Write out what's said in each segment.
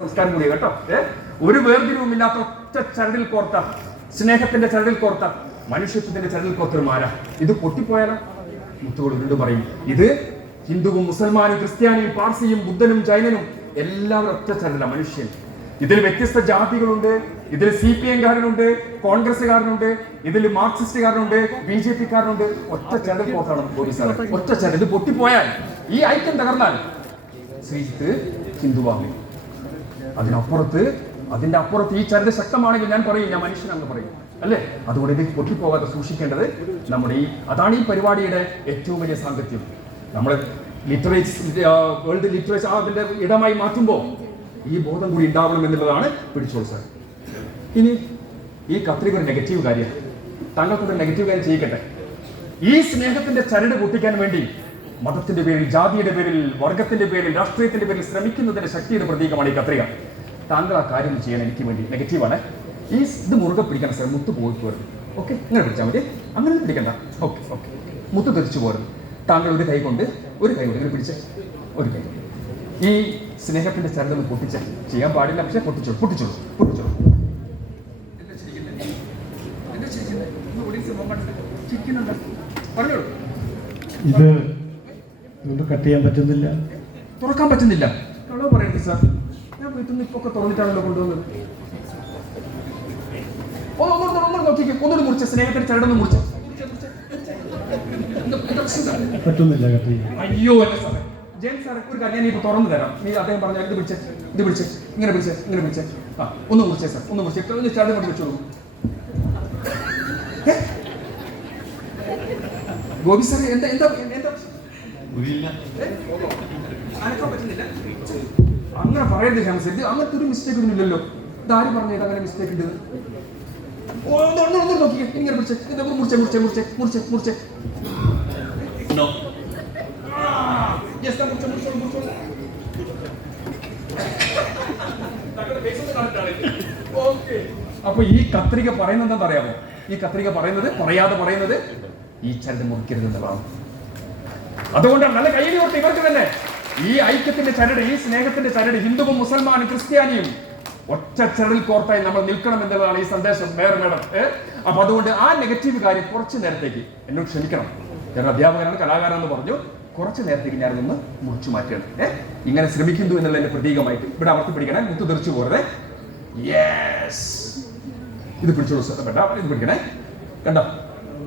സംസ്കാരം കൂടി കേട്ടോ? ഒരു വേർതിരിവുമില്ലാത്ത ഒറ്റ ചരടിൽ കോർത്ത സ്നേഹത്തിന്റെ ചരടിൽ കോർത്ത മനുഷ്യത്വത്തിന്റെ ചരടിൽ കോർത്ത ഒരു മാല. ഇത് പൊട്ടിപ്പോയാലോ? മുത്തുകൾ വീണ്ടും പറയും ഇത് ഹിന്ദുവും മുസൽമാനും ക്രിസ്ത്യാനിയും പാർസിയും ബുദ്ധനും ജൈനനും എല്ലാവരും ഒറ്റ ചരടല മനുഷ്യൻ. ഇതിൽ വ്യത്യസ്ത ജാതികളുണ്ട് ഇതിൽ സി പി എംകാരനുണ്ട് കോൺഗ്രസ്സുകാരനുണ്ട് ഇതിൽ മാർക്സിസ്റ്റുകാരനുണ്ട് ബി ജെ പിക്കാരനുണ്ട്. ഒറ്റ ചരടിൽ കോർത്താണ് പോലീസ് ഒറ്റ ഇത് പൊട്ടിപ്പോയാൽ ഈ ഐക്യം തകർന്നാൽ ശ്രീജിത്ത് ഹിന്ദുവാകും. അതിനപ്പുറത്ത് അതിന്റെ അപ്പുറത്ത് ഈ ചരിത്ര ശക്തമാണെങ്കിൽ ഞാൻ പറയും ഞാൻ മനുഷ്യനാണെന്ന് പറയും. അല്ലേ? അതുകൊണ്ട് ഇത് പൊട്ടിപ്പോകാതെ സൂക്ഷിക്കേണ്ടത് നമ്മുടെ ഈ അതാണ് ഈ പരിപാടിയുടെ ഏറ്റവും വലിയ സാങ്കത്യം. നമ്മൾ ലിറ്ററേച്ചർ വേൾഡ് ലിറ്ററേച്ചർ അതിന്റെ ഇടമായി മാറ്റുമ്പോൾ ഈ ബോധം കൂടി ഉണ്ടാവണം എന്നുള്ളതാണ് പിടിച്ചോളൂ സാർ. ഇനി ഈ കത്രിക ഒരു നെഗറ്റീവ് കാര്യം താങ്കൾക്കൊരു നെഗറ്റീവ് കാര്യം ചെയ്യിക്കട്ടെ. ഈ സ്നേഹത്തിന്റെ ചരട് പൊട്ടിക്കാൻ വേണ്ടി മതത്തിന്റെ പേരിൽ ജാതിയുടെ പേരിൽ വർഗത്തിന്റെ പേരിൽ രാഷ്ട്രീയത്തിന്റെ പേരിൽ ശ്രമിക്കുന്നതിന്റെ ശക്തിയുടെ പ്രതീകമാണ് ഈ കത്രിക. താങ്കൾ ആ കാര്യം ചെയ്യാൻ എനിക്ക് വേണ്ടി നെഗറ്റീവാണ്. ഈ ഇത് മുറുകെ പിടിക്കണം സാർ മുത്ത് പോയി പോരുത് ഓക്കെ? ഇങ്ങനെ പിടിച്ചാൽ മതി. അങ്ങനെ പിടിക്കണ്ട. ഓക്കെ ഓക്കെ മുത്ത് തിരിച്ചു പോരുത്. താങ്കൾ ഒരു കൈ കൊണ്ട് ഒരു കൈ കൊണ്ട് ഇങ്ങനെ പിടിച്ച് ഒരു കൈ കൊണ്ട്. ഈ സ്നേഹത്തിന്റെ ചരടൊന്ന് പൊട്ടിച്ച് ചെയ്യാൻ പാടില്ല. പക്ഷെ പൊട്ടിച്ചോളൂ പൊട്ടിച്ചോളൂ പൊട്ടിച്ചോളൂ. ഇത് ഇതുകൊണ്ട് കട്ട് ചെയ്യാൻ പറ്റുന്നില്ല. തുറക്കാൻ പറ്റുന്നില്ല. എവിടെ പറയരുത് സാർ? ഞാൻ വീട്ടിൽ നിന്ന് ഇപ്പൊ തുറന്നിട്ടാണല്ലോ കൊണ്ടുവന്നത്. ഒന്നുകൂടെ മുറിച്ച ചരടൊന്ന് മുറിച്ച. പറ്റുന്നില്ല കട്ട് ചെയ്യാൻ. അയ്യോ എന്നെ സാറേ. ജെയിൻ സാറെ ഒരു കാര്യം ഞാൻ ഇപ്പൊ തുറന്നു തരാം. നീ അദ്ദേഹം പറഞ്ഞ ഇത് പിടിച്ചേ ഇത് പിടിച്ചേ ഇങ്ങനെ പിടിച്ചേ ഇങ്ങനെ പിടിച്ചേ. ആ ഒന്ന് മുറിച്ചേ സാർ ഒന്ന് മുറിച്ചേ. ഒന്ന് ചരട് കൊണ്ട് വെച്ചോളൂ. ഏ? ഗോപി സാറേ എന്താ എന്താ എന്താ അങ്ങനെ പറയരുത് ഇത് അങ്ങനത്തെ ഒരു മിസ്റ്റേക്ക് ഒന്നും ഇല്ലല്ലോ. ഇതാര് പറഞ്ഞത് അങ്ങനെ മിസ്റ്റേക്ക് ഉണ്ട്? നോക്കിക്കേ ഇങ്ങനെ മുറിച്ചേ മുറിച്ചേ മുറിച്ചേ മുറിച്ചേ മുറിച്ചേ. അപ്പൊ ഈ കത്രിക പറയുന്നത് എന്താ അറിയാമോ? ഈ കത്രിക പറയുന്നത് പറയാതെ പറയുന്നത് ഈ ചരട് മുറിക്കരുത് എന്നുള്ളതാണ് അതുകൊണ്ടാണ് നല്ല കയ്യിൽ കൊടുത്ത് ഇവർക്ക് തന്നെ. ഈ ഐക്യത്തിന്റെ ചരട് ഈ സ്നേഹത്തിന്റെ ചരട് ഹിന്ദുവും മുസൽമാനും ക്രിസ്ത്യാനിയും ഒറ്റ ചെറിൽ കോർത്തായി നമ്മൾ നിൽക്കണം എന്നുള്ളതാണ് ഈ സന്ദേശം. Mayor madam? അപ്പൊ അതുകൊണ്ട് ആ നെഗറ്റീവ് കാര്യം കുറച്ച് നേരത്തേക്ക് എന്നോട് ക്ഷമിക്കണം. ഞാൻ അധ്യാപകനാണ് കലാകാരനെന്ന് പറഞ്ഞു. കുറച്ച് നേരത്തേക്ക് ഞാൻ അതൊന്ന് മുറിച്ചു മാറ്റണം ഏ? ഇങ്ങനെ ശ്രമിക്കുന്നു എന്നുള്ളതിന്റെ പ്രതീകമായിട്ട് ഇവിടെ അവർക്ക് പിടിക്കണേ. മുത്തു തെറിച്ചു പോരുത് യെസ് ഇത് പിടിച്ചോളൂ ഇത് പിടിക്കണേ. കണ്ടോ?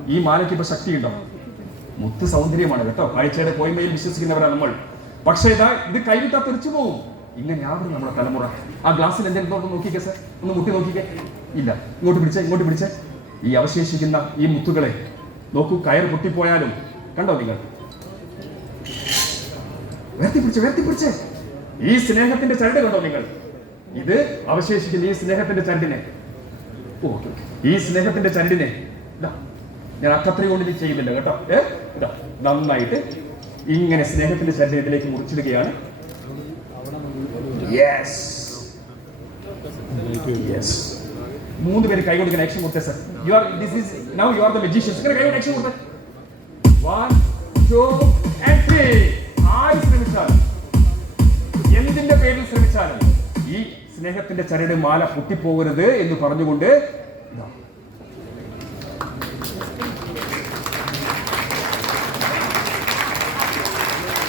ഈ മാലയ്ക്ക് ഇപ്പൊ ശക്തിയുണ്ടോ? മുത്ത് സൗന്ദര്യമാണ് കേട്ടോ. കാഴ്ചയുടെ പോയ്മയിൽ വിശ്വസിക്കുന്നവരാണ് നമ്മൾ. പക്ഷേ ഇതാ ഇത് കൈവിട്ടാ തെറിച്ചു പോകും ഇങ്ങനെയാവണം നമ്മുടെ തലമുറ. ആ ഗ്ലാസ്സിൽ എന്തെങ്കിലും ഒന്ന് നോക്കിക്കേ സർ. ഒന്ന് മുട്ടി നോക്കിക്കേ. ഇല്ല ഇങ്ങോട്ട് പിടിച്ചേ ഇങ്ങോട്ട് പിടിച്ചേ. ഈ അവശേഷിക്കുന്ന ഈ മുത്തുകളെ നോക്കൂ കയർ പൊട്ടിപ്പോയാലും. കണ്ടോ നിങ്ങൾ? വേർത്തിപ്പിടിച്ചേ പിടിച്ചേ ഉയർത്തി പിടിച്ചേ. ഈ സ്നേഹത്തിന്റെ ചരട് കണ്ടോ നിങ്ങൾ? ഇത് അവശേഷിക്കുന്ന ഈ സ്നേഹത്തിന്റെ ചരടിനെ. ഓക്കെ. ഈ സ്നേഹത്തിന്റെ ചരടിനെ. ഞാൻ അക്കത്ര കൊണ്ട് ഇത് ചെയ്യുന്നില്ല കേട്ടോ. ഏ? ഇതാ നന്നായിട്ട് ഇങ്ങനെ സ്നേഹത്തിന്റെ ശരീരത്തിലേക്ക് മുറിച്ചിടുകയാണ്. യെസ് യെസ് മൂന്ന് പേര് കൈ കൊടുക്കുന്ന ആക്ഷൻ കൊടുത്തേ sir you are this is now you are the magicians ഇങ്ങനെ കൈ കൊണ്ട് ആക്ഷൻ കൊടുത്തേ. വൺ ടു ആൻഡ് എന്തിന്റെ പേരിൽ ശ്രമിച്ചാലും ഈ സ്നേഹത്തിന്റെ ചരട് മാല പൊട്ടിപ്പോകരുത് എന്ന് പറഞ്ഞുകൊണ്ട് ഇതാ.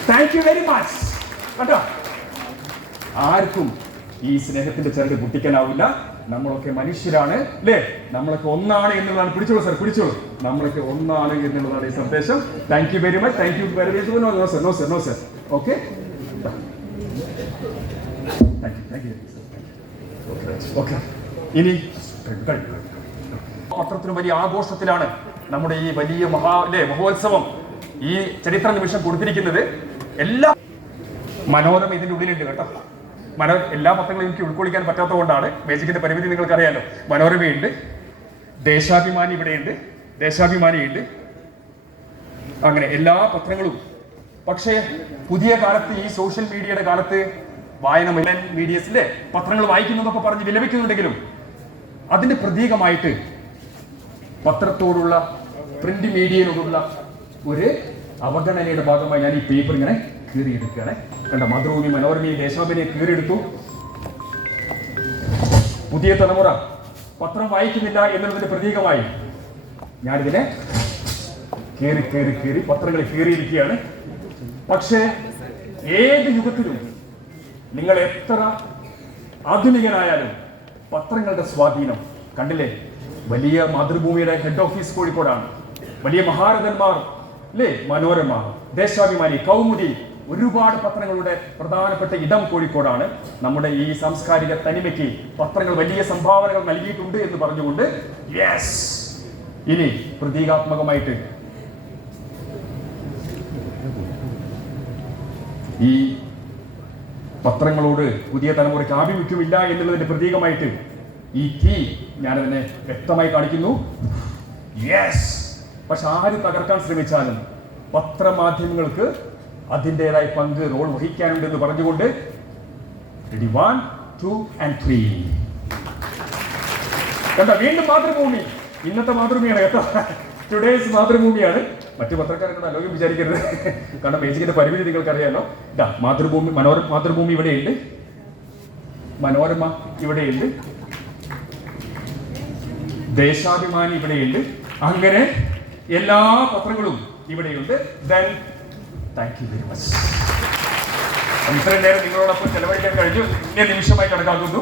താങ്ക് യു വെരി മച്ച് കേട്ടോ ആർക്കും ഈ സ്നേഹത്തിന്റെ ചെറുത് പൊട്ടിക്കാനാവില്ല നമ്മളൊക്കെ മനുഷ്യരാണ് അല്ലേ? നമ്മളൊക്കെ ഒന്നാണ് എന്നുള്ളതാണ്. പിടിച്ചോളൂ സാർ പിടിച്ചോളൂ. നമ്മളൊക്കെ ഒന്നാണ് എന്നുള്ളതാണ് ഈ സന്ദേശം. Thank you very much thank you very no sir no sir no sir okay ഇനി. പത്രത്തിന് വലിയ ആഘോഷത്തിലാണ് നമ്മുടെ ഈ വലിയ മഹാ അല്ലേ മഹോത്സവം ഈ ചരിത്ര നിമിഷം കൊടുത്തിരിക്കുന്നത്. എല്ലാ മനോരമ ഇതിന്റെ ഉള്ളിലുണ്ട് കേട്ടോ. മനോ എല്ലാ പത്രങ്ങളും എനിക്ക് ഉൾക്കൊള്ളിക്കാൻ പറ്റാത്ത കൊണ്ടാണ് മേജിക്കിന്റെ പരിമിതി നിങ്ങൾക്കറിയാലോ. മനോരമയുണ്ട് ദേശാഭിമാനി ഇവിടെയുണ്ട് ദേശാഭിമാനിയുണ്ട്. അങ്ങനെ എല്ലാ പത്രങ്ങളും. പക്ഷേ പുതിയ കാലത്ത് ഈ സോഷ്യൽ മീഡിയയുടെ കാലത്ത് വായന മിലൻ മീഡിയസിലെ പത്രങ്ങൾ വായിക്കുന്നതൊക്കെ പറഞ്ഞ് വിലപിക്കുന്നുണ്ടെങ്കിലും അതിന്റെ പ്രതീകമായിട്ട് പത്രത്തോടുള്ള പ്രിന്റ് മീഡിയയോടുള്ള ഒരു അവഗണനയുടെ ഭാഗമായി ഞാൻ ഈ പേപ്പർ ഇങ്ങനെ കീറിയെടുക്കുകയാണ്. കണ്ട മാതൃഭൂമി മനോരമയും ദേശാഭിനെ കീറിയെടുത്തു. പുതിയ തലമുറ പത്രം വായിക്കുന്നില്ല എന്നുള്ളതിന്റെ പ്രതീകമായി ഞാനിതിനെ കീറി കീറി കയറി പത്രങ്ങൾ കയറിയിരിക്കുകയാണ് പക്ഷേ ഏത് യുഗത്തിലും നിങ്ങൾ എത്ര ആധുനികനായാലും പത്രങ്ങളുടെ സ്വാധീനം കണ്ടില്ലേ? വലിയ മാതൃഭൂമിയുടെ ഹെഡ് ഓഫീസ് കോഴിക്കോടാണ്. വലിയ മഹാരഥന്മാർ അല്ലേ മനോരമ ദേശാഭിമാനി കൗമുദി ഒരുപാട് പത്രങ്ങളുടെ പ്രധാനപ്പെട്ട ഇടം കോഴിക്കോടാണ്. നമ്മുടെ ഈ സാംസ്കാരിക തനിമയ്ക്ക് പത്രങ്ങൾ വലിയ സംഭാവനകൾ നൽകിയിട്ടുണ്ട് എന്ന് പറഞ്ഞുകൊണ്ട് യെസ്! ഇനി പ്രതീകാത്മകമായിട്ട് ഈ പത്രങ്ങളോട് പുതിയ തലമുറയ്ക്ക് ആഭിമുഖ്യമില്ല എന്നുള്ളതിന്റെ പ്രതീകമായിട്ട് ഈ തീ ഞാനതിനെ വ്യക്തമായി കാണിക്കുന്നു. യെസ്! പക്ഷെ ആര് തകർക്കാൻ ശ്രമിച്ചാലും പത്രമാധ്യമങ്ങൾക്ക് അതിന്റെതായ പങ്ക് റോൾ വഹിക്കാനുണ്ട് എന്ന് പറഞ്ഞുകൊണ്ട് ready one two and three കണ്ട വീണ്ടും മാതൃഭൂമി. ഇന്നത്തെ മാതൃഭൂമിയാണ് കേട്ടോ. ടുഡേസ് മാതൃഭൂമിയാണ്. മറ്റു പത്രക്കാരെ അലോകം വിചാരിക്കരുത്. കാരണം ബേസിക്കിന്റെ പരിമിതി നിങ്ങൾക്ക് അറിയാലോ ഇതാ മാതൃഭൂമി മനോര മാതൃഭൂമി ഇവിടെയുണ്ട്. മനോരമ ഇവിടെയുണ്ട്. ദേശാഭിമാനി ഇവിടെയുണ്ട്. അങ്ങനെ എല്ലാ പത്രങ്ങളും ഇവിടെയുണ്ട്. Then thank you very much ഇത്രയും നേരം നിങ്ങളോടൊപ്പം ചെലവഴിക്കാൻ കഴിഞ്ഞു. നിമിഷമായി കണക്കാക്കുന്നു.